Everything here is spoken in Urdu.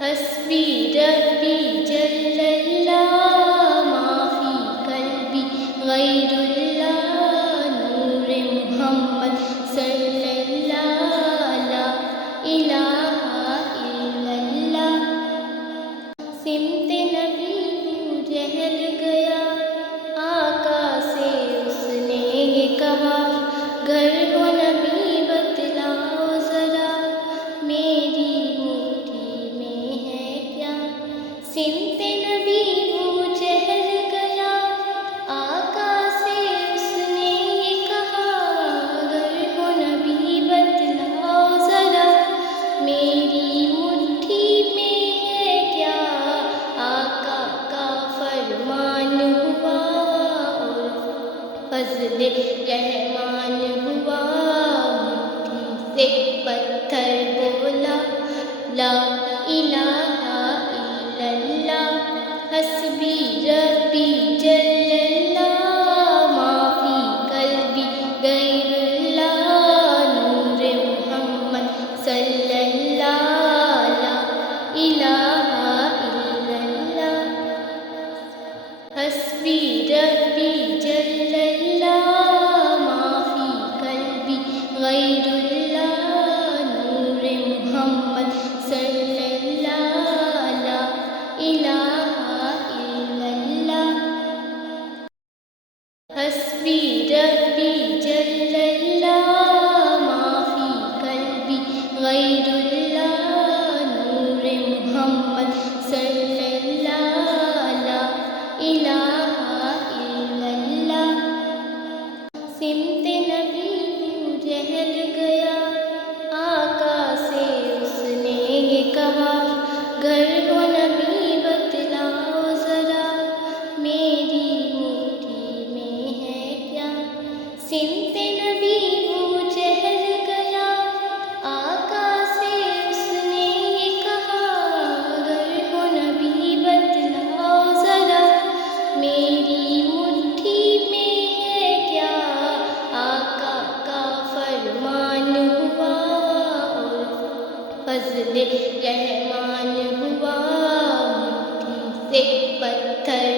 حسبی ربی جل اللہ ما فی قلبی غیر اللہ نور محمد صلی اللہ لا الہ الا اللہ سمت نبی ہوں جہل گیا آقا سے اس نے یہ کہا گھر ہو نبی بتلاؤ ذرا میری مٹھی میں ہے کیا سمت نبی ہوں جہل گیا آقا سے اس نے یہ کہا گھر ہو نبی بتلاؤ ذرا میری مٹھی میں ہے کیا آقا کا فرمان ہوا اور فضل رحمان ہوا مٹھی سے پتھر بولا لا الہ الا اللہ حسبی ربی جل اللہ ما فی قلبی غیر اللہ نور محمد صلی اللہ لا الہ الا اللہ حسبی ربی جل اللہ ما فی قلبی غیر اللہ نور محمد صلی اللہ لا الہ الا اللہ حسبی ربی جل اللہ ما فی قلبی غیر اللہ نور محمد صلی اللہ لا الہ الا اللہ سمت نبی ہوں جہل گیا آقا سے اس نے یہ کہا گھر ہو نبی بتلاؤ ذرا میری مٹھی میں ہے کیا سمت نبی ہوں جہل گیا آقا سے اس نے یہ کہا گھر ہو نبی بتلاؤ ذرا میری مٹھی میں ہے کیا آقا کا فرمان ہوا اور فضل رحمان ہوا مٹھی سے پتھر